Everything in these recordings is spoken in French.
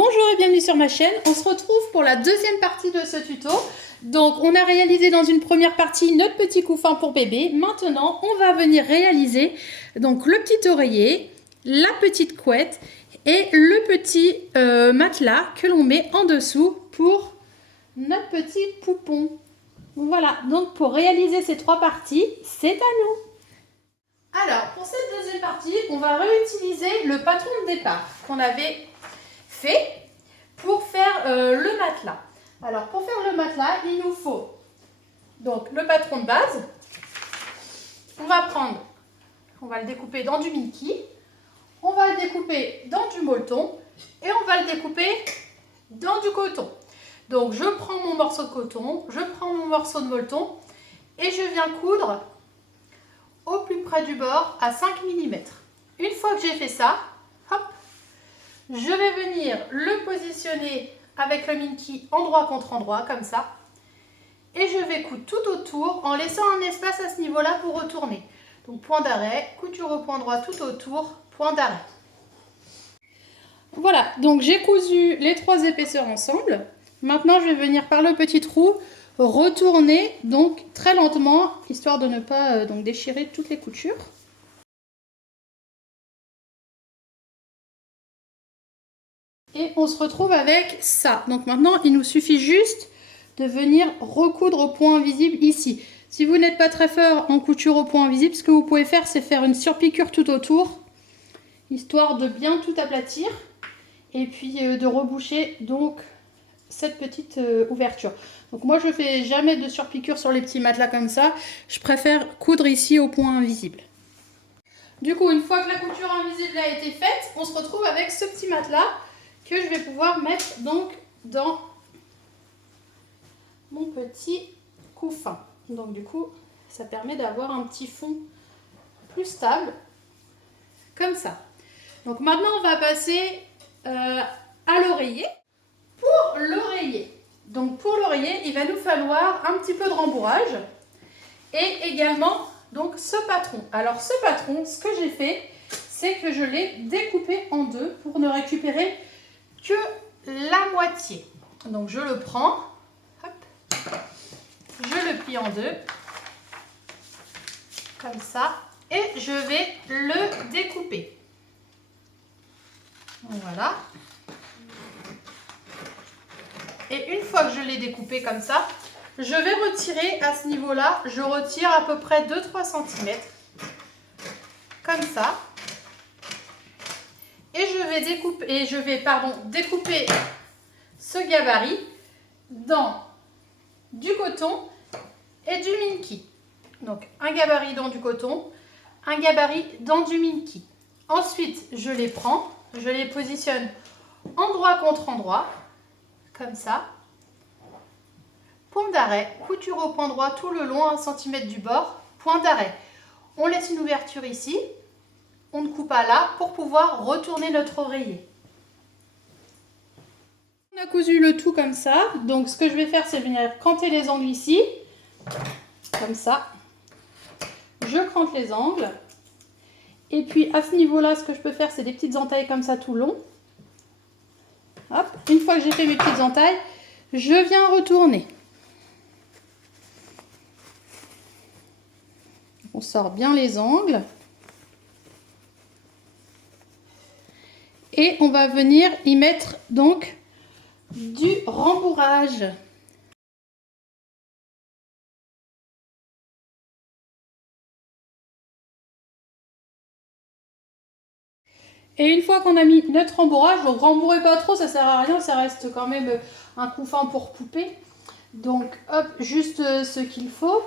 Bonjour et bienvenue sur ma chaîne. On se retrouve pour la deuxième partie de ce tuto. Donc on a réalisé dans une première partie notre petit couffin pour bébé. Maintenant on va venir réaliser donc le petit oreiller, la petite couette et le petit matelas que l'on met en dessous pour notre petit poupon. Voilà, donc pour réaliser ces trois parties, c'est à nous. Alors pour cette deuxième partie, on va réutiliser le patron de départ qu'on avait fait pour faire le matelas. Alors pour faire le matelas, il nous faut donc le patron de base. On va le découper dans du Mickey, on va le découper dans du molleton et on va le découper dans du coton. Donc je prends mon morceau de coton, je prends mon morceau de molleton et je viens coudre au plus près du bord à 5 mm. Une fois que j'ai fait ça, hop, je vais venir le positionner avec le Mickey endroit contre endroit, comme ça. Et je vais coudre tout autour en laissant un espace à ce niveau-là pour retourner. Donc point d'arrêt, couture au point droit tout autour, point d'arrêt. Voilà, donc j'ai cousu les trois épaisseurs ensemble. Maintenant, je vais venir par le petit trou retourner donc très lentement, histoire de ne pas donc déchirer toutes les coutures. Et on se retrouve avec ça. Donc maintenant, il nous suffit juste de venir recoudre au point invisible ici. Si vous n'êtes pas très fort en couture au point invisible, ce que vous pouvez faire, c'est faire une surpiqûre tout autour, histoire de bien tout aplatir et puis de reboucher donc cette petite ouverture. Donc moi, je fais jamais de surpiqûre sur les petits matelas comme ça. Je préfère coudre ici au point invisible. Du coup, une fois que la couture invisible a été faite, on se retrouve avec ce petit matelas que je vais pouvoir mettre donc dans mon petit couffin. Donc du coup, ça permet d'avoir un petit fond plus stable, comme ça. Donc maintenant, on va passer à l'oreiller. Pour l'oreiller, donc pour l'oreiller, il va nous falloir un petit peu de rembourrage et également donc ce patron. Alors ce patron, ce que j'ai fait, c'est que je l'ai découpé en deux pour ne récupérer que la moitié. Donc je le prends, hop, je le plie en deux, comme ça, et je vais le découper. Voilà. Et une fois que je l'ai découpé comme ça, je vais retirer à ce niveau-là, je retire à peu près 2-3 cm, comme ça. Et je vais découper ce gabarit dans du coton et du Mickey. Donc un gabarit dans du coton, un gabarit dans du Mickey. Ensuite, je les prends, je les positionne endroit contre endroit, comme ça. Point d'arrêt, couture au point droit tout le long, 1 cm du bord, point d'arrêt. On laisse une ouverture ici. On ne coupe pas là pour pouvoir retourner notre oreiller. On a cousu le tout comme ça. Donc ce que je vais faire, c'est venir cranter les angles ici. Comme ça. Je crante les angles. Et puis à ce niveau-là, ce que je peux faire, c'est des petites entailles comme ça tout long. Hop. Une fois que j'ai fait mes petites entailles, je viens retourner. On sort bien les angles. Et on va venir y mettre donc du rembourrage. Et une fois qu'on a mis notre rembourrage, donc rembourrez pas trop, ça sert à rien, ça reste quand même un couffin pour poupée. Donc hop, juste ce qu'il faut.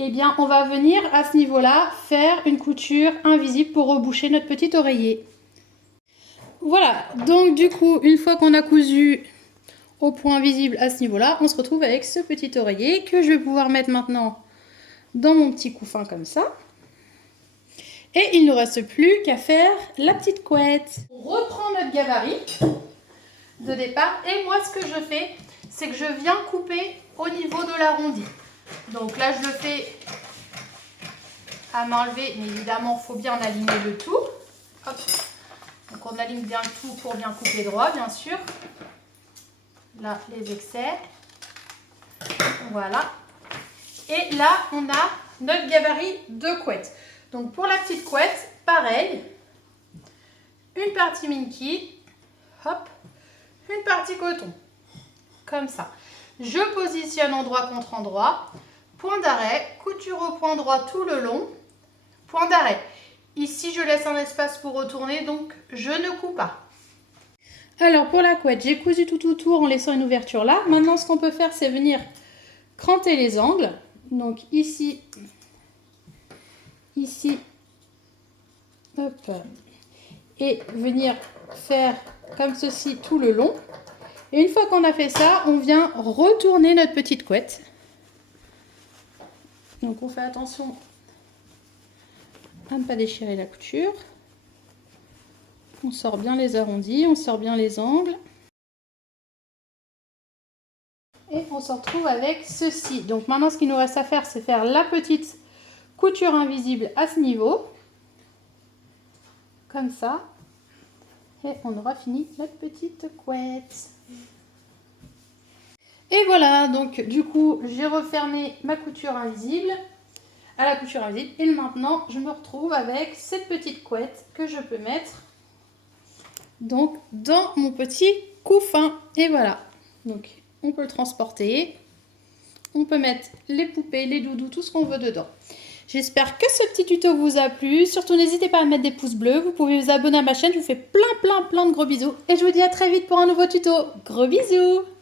Eh bien, on va venir à ce niveau-là faire une couture invisible pour reboucher notre petit oreiller. Voilà, donc du coup, une fois qu'on a cousu au point visible à ce niveau-là, on se retrouve avec ce petit oreiller que je vais pouvoir mettre maintenant dans mon petit couffin comme ça. Et il ne nous reste plus qu'à faire la petite couette. On reprend notre gabarit de départ et moi, ce que je fais, c'est que je viens couper au niveau de l'arrondi. Donc là, je le fais à main levée, mais évidemment, il faut bien aligner le tout. Hop. Donc Donc on aligne bien le tout pour bien couper droit, bien sûr. Là, les excès. Voilà. Et là, on a notre gabarit de couette. Donc pour la petite couette, pareil. Une partie Minky. Hop. Une partie coton. Comme ça. Je positionne endroit contre endroit. Point d'arrêt. Couture au point droit tout le long. Point d'arrêt. Ici, je laisse un espace pour retourner, donc je ne coupe pas. Alors pour la couette, j'ai cousu tout autour en laissant une ouverture là. Maintenant, ce qu'on peut faire, c'est venir cranter les angles. Donc ici, hop, et venir faire comme ceci tout le long. Et une fois qu'on a fait ça, on vient retourner notre petite couette. Donc on fait attention à ne pas déchirer la couture. On sort bien les arrondis, on sort bien les angles. Et on se retrouve avec ceci. Donc maintenant, ce qu'il nous reste à faire, c'est faire la petite couture invisible à ce niveau. Comme ça. Et on aura fini notre petite couette. Et voilà, donc du coup, j'ai refermé ma couture invisible à la couture invisible. Et maintenant, je me retrouve avec cette petite couette que je peux mettre donc dans mon petit couffin. Et voilà. Donc, on peut le transporter. On peut mettre les poupées, les doudous, tout ce qu'on veut dedans. J'espère que ce petit tuto vous a plu. Surtout, n'hésitez pas à mettre des pouces bleus. Vous pouvez vous abonner à ma chaîne. Je vous fais plein de gros bisous. Et je vous dis à très vite pour un nouveau tuto. Gros bisous!